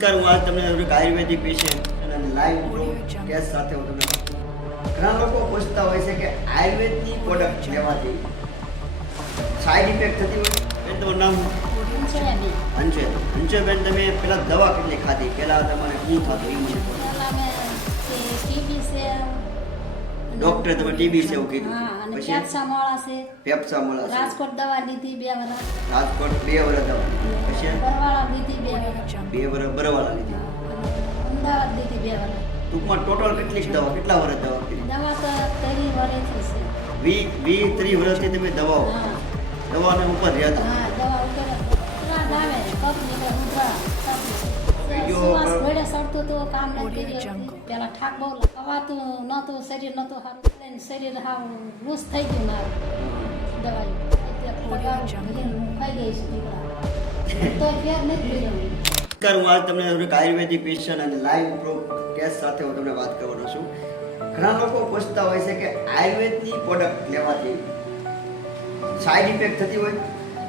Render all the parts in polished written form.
હું આજ તમને આયુર્વેદિક વિશે અને લાઈવ કેસ સાથે હું તમને ઘણા લોકો પૂછતા હોય છે કે આયુર્વેદની પ્રોડક્ટ લેવાથી સાઈડ ઇફેક્ટ થતી હોય. બેન તમારું નામ? અંશુબેન. તમે પેલા દવા કેટલી ખાધી? પેલા તમારે શું થતું એ મને ડોક્ટરે તમે ટીબી છે એવું કીધું, પછી પેપ્સા મળે છે, રાજકોટ દવા લીધી 2 વર્ષ, રાજકોટ 2 વર્ષ દવા લીધી, પછી બરવાળા લીધી 2 વર્ષ, 2 વર્ષ બરવાળા લીધી, અમદાવાદ લીધી 2 વર્ષ. ટૂંકમાં ટોટલ કેટલી દવા, કેટલા વર્ષ દવા કરી? દવા તો 30 વર્ષથી છે. 20-30 વર્ષથી તમે દવાઓ હા દવાને ઉપર રહ્યા હતા. હા, દવા ઉપર ઉતરાડ આવે, કફ નીકળે, ઉતરાડ વિડીયો સુવાસ પર- ઘોડે સડતું તો કામ નથી કર્યું. પેલા ઠાક બહુ ખવાતું નહોતું, શરીર નહોતું સારું, એટલે શરીર હાવ લૂઝ થઈ ગયું મારું. દવાઈ ખાઈ ગઈ છે દીકરા, તો ફેર નથી કર્યો. હું આજ તમને આયુર્વેદિક વિશે અને લાઈવ પ્રૂફ કેસ સાથે હું તમને વાત કરવાનો છું. ઘણા લોકો પૂછતા હોય છે કે આયુર્વેદની પ્રોડક્ટ લેવાથી સાઈડ ઇફેક્ટ થતી હોય.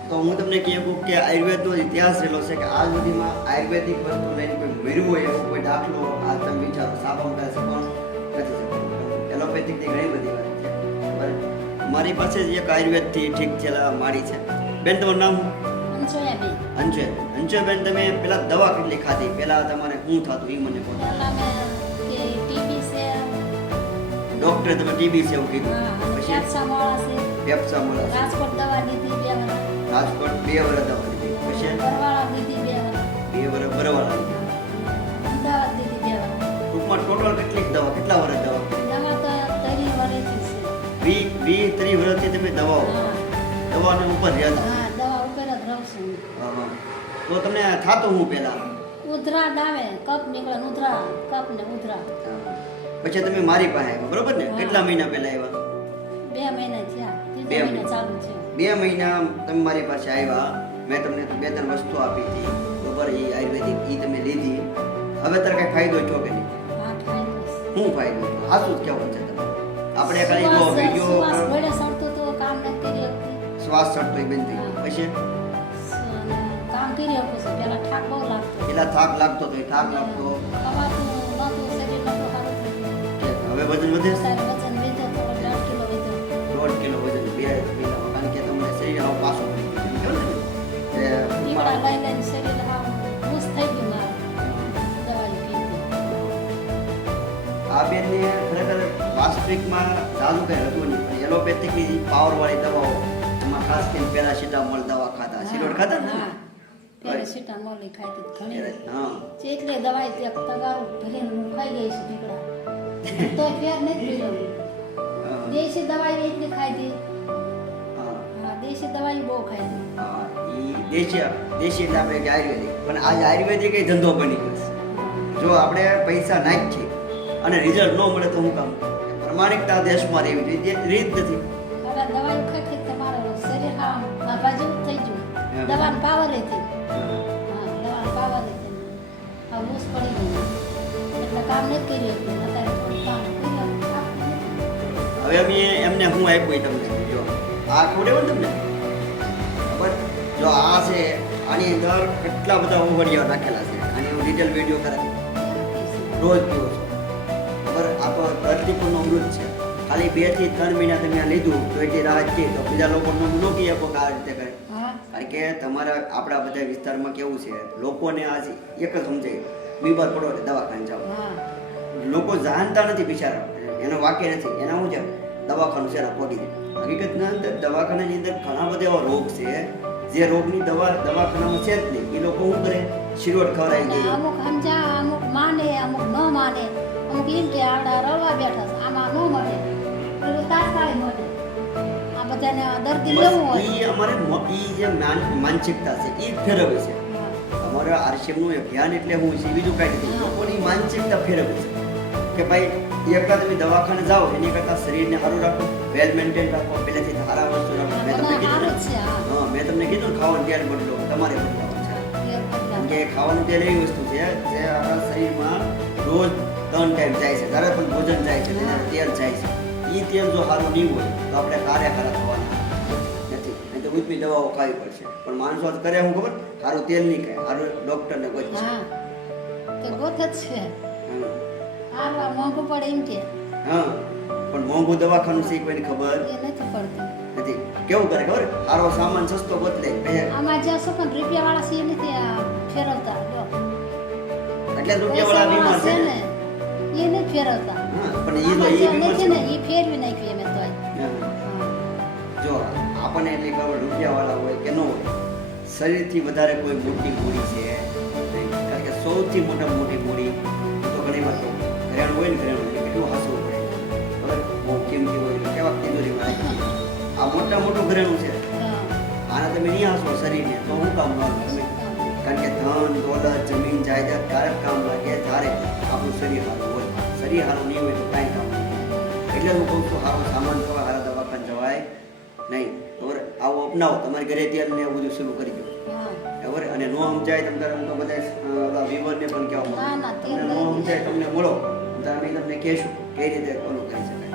તો હું તમને કહું કે આયુર્વેદનો ઇતિહાસ રહેલો છે કે આજ સુધીમાં આયુર્વેદિક વસ્તુ લઈને કોઈ મર્યું હોય એવો કોઈ દાખલો આ તમે વિચારો સાબા કરે છે પણ નથી શકતો. એલોપેથિકની ઘણી બધી વાત છે. બરાબર, મારી પાસે જ એક આયુર્વેદથી ઠીક થયેલા મારી છે. બેન તમારું નામ? અંશુબેન. તમે પેલા દવા કેટલી ખાધી? પેલા તમારે શું થતું એ મને કહો. પહેલા મેં કે ટીબી છે, ડોક્ટરે તમે ટીબી છે એવું કીધું, હા, પછી પેપ્સા મળે છે, પેપ્સા મળે છે, રાજકોટ દવા લીધી 2 વર્ષ, રાજકોટ 2 વર્ષ દવા લીધી, પછી બરવાળા લીધી 2 વર્ષ, 2 વર્ષ બરવાળા લીધી. અમદાવાદ લીધી 2 વર્ષ. ટૂંકમાં ટોટલ કેટલી દવા, કેટલા વર્ષ દવા કરી? દવા તો 30 વર્ષથી છે. 20-30 વર્ષથી તમે દવાઓ હા દવાને ઉપર રહ્યા હતા. હા, દવા ઉપર જ રહું છું. હા, હા. તો તમને થાતું હું પેલા ઉધરાડ આવે, કફ નીકળે, ઉધરા કફ ને ઉધરા. પછી તમે મારી પાસે આવ્યા, બરોબર ને? હા. કેટલા મહિના પહેલા આવ્યા? 2 મહિના થયા, બે 3 મહિના મહિના. ચાલુ છે. 2 મહિના તમે મારી પાસે આવ્યા, મેં તમને 2-3 વસ્તુ આપી હતી, બરોબર? એ આયુર્વેદિક એ તમે લીધી. હવે તારે કઈ ફાયદો છો કે નહીં? હા, ખાઈ લઈશ. શું ફાયદો? આ શું કેવું છે તમે? આપણે ખાલી જો સુવાસ વિડીયો ઘોડે સડતું તો કામ નથી કરી શકતી. શ્વાસ ચડતો બંધ થઈ ગયો, પછી અને કામ કરી શકું છું. પેલા ઠાક બહુ લાગતો, પેલા થાક લાગતો તો થાક લાગતો, ખવાતું નહોતું, શરીર નહોતું સારું થઈ ગયું. હવે વજન વધે છે? અત્યારે વજન વધ્યો તો 1.5 કિલો વધ્યો. 1.5 કિલો વજન 2 મહિનામાં, કારણ કે તમને શરીર આવું પાછું પડી ગયું, એમ કહેવાય ને? દીકરા એ લઈ લઈને શરીર હાવ લૂઝ થઈ ગયું મારું. દવાઈ પીધી. આ બેનને ખરેખર વાસ્તવિકમાં ચાલુ કંઈ હતું નહીં, પણ એલોપેથિકની પાવરવાળી દવાઓ, એમાં ખાસ કરીને પેરાસિટામોલ દવા ખાતા, સિરોડ ખાતા ને? હા, પેરાસિટામોલ ય ખાધી ઘણી. હા, જેટલી દવાઈ તે તગારું ભરીને હું ખાઈ ગઈ છું દીકરા, તો ફેર નથી કર્યો. હા, દેશી દવાઈ એટલી ખાધી. હા. હા, દેશી દવાઈ બહુ ખાધી. હા, ઈ દેશી એટલે આપણે કે આયુર્વેદિક, પણ આજ આયુર્વેદિક એ ધંધો બની ગયો છે. જો આપણે પૈસા નાખીએ અને રિઝલ્ટ ન મળે તો હું કામ? પ્રમાણિકતા દેશમાં રહેવી જોઈએ, રીત નથી. હવે દવાઈ ખાઈ ખાઈ તમારું શરીર આમ બાબા જેવું થઈ ગયું. દવાનો પાવર હતી. હા, દવાનો પાવર હતી. આ લૂઝ પડી ગયું એટલે કામ નથી કરી શકતું. અત્યારે થોડું કામ કર્યું. હવે અમે એમને હું આપ્યું તમને, જો આ ખવડાવ્યો ને તમને, બરાબર? જો આ છે, આની અંદર કેટલા બધા ઓવડિયા નાખેલા છે, આની હું ડિટેલ વિડીયો કરાવી રોજ પીવો છો, બરાબર? આ તો ધરતીપુરનો અમૃત છે. ખાલી 2 થી 3 મહિના તમે આ લીધું તો એટલી રાહત છે, તો બીજા લોકોને ન કહી આપો કે આ રીતે કરે. હા, કારણ કે તમારા આપણા બધા વિસ્તારમાં કેવું છે, લોકોને આજ એક જ સમજાય, બીમાર પડો એટલે દવાખાને જાઓ. હા, લોકો જાણતા નથી બિચારા, એનો વાક્ય નથી, એના હું છે દવાખાનું છે પગી દે. હકીકતના અંદર દવાખાનાની અંદર ઘણા બધા એવા રોગ છે જે રોગની દવા દવાખાનામાં છે જ નહીં. એ લોકો શું કરે? શિરોડ ખવડાવી અને દે. અમુક સમજા, અમુક માને, અમુક ન માને. અમુક એમ કે આવડા રવા બેઠા છે, આમાં ન મળે, પેલું તાત્કાલિક મળે. આ બધાને દર્દી લેવું બસ હોય. ઈ અમારે ઈ જે માનસિકતા છે એ જ ફેરવે છે. હા, અમારા આરસીએમનું ધ્યાન એટલે હું છે બીજું કાંઈ નથી. લોકોની માનસિકતા ફેરવે છે કે ભાઈ એકલા તમે દવાખાને જાઓ એની કરતાં શરીરને સારું રાખો, વેલ મેન્ટેન રાખો, પહેલેથી સારા વસ્તુ રાખો. મેં તમને બધા કીધું સારું જ છે. હા, હા, મેં તમને કીધું ને ખાવાનું તેલ બદલો, તમારે બદલાવાનું છે. ફેર બદલાવ. કારણ કે ખાવાનું તેલ એવી વસ્તુ છે જે આપણા શરીરમાં રોજ 3 ટાઈમ જાય છે. જ્યારે પણ ભોજન જાય છે ત્યારે તેલ જાય છે. એ તેલ જો સારું નહીં હોય તો આપણે ખારા થવાના નથી, નહીં તો ઉત્મી દવાઓ ખાવી પડશે. પણ માણસો આજ કરે હું ખબર? સારું તેલ નહીં ખાય, સારું ડૉક્ટરને કોઈ હા, કે ગોત જ છે હા. હારવા મોંઘું પડે એમ કે હા પણ મોંઘું દવાખાનું છે ઈ કોઈને ખબર એ નથી પડતું નથી. કેવું કરે ખબર સારો સામાન સસ્તો બદલે આમાં જ્યાં શું પણ રૂપિયાવાળા છે એ નથી આ ફેરવતા જો એટલે રૂપિયાવાળા બીમાર છે ને. એ નથી ફેરવતા હા પણ ઈ આમાં ઈ જ્યાં બીમાર નથી છે ને એ ફેરવી નાખી અમે તોય હા. હા. જો આપણને એટલી ખબર રૂપિયાવાળા હોય કે ન હોય શરીરથી વધારે કોઈ મોટી મૂડી છે નહીં. કારણ કે સૌથી મોટી મૂડી તો ઘણી વાર તો ઘરેણું હોય ને ઘરેણું એટલે કેટલું હસવું પડે ખબર બહુ કિંમતી હોય એટલે કેવા તિજોરીમાં રાખી. આ મોટું ઘરેણું છે હા. આના તમે નહીં હસો શરીરને તો હું કામ લાગે તમે કારણ કે ધન દોલત જમીન જાયદાદ ક્યારેક કામ લાગે જ્યારે આપણું શરીર સારું હોય શરીર સારું નહીં હોય તો કાંઈ કામ નહીં. એટલે હું કહું છું સારો સામાન જવાય સારા દવાખાને જવાય નહીં બરાબર. આવું અપનાવો તમારી ઘરે ત્યાં ને એવું બધું શરૂ કરી દો હા. બરાબર. અને નો સમજાય તમે તારે હું તો બધા વિવરને પણ કહેવા ના, ના, તે માંગુ નો સમજાય તમને મળો તો અમે તમને કહેશું કઈ રીતે ઓલું કરી શકાય.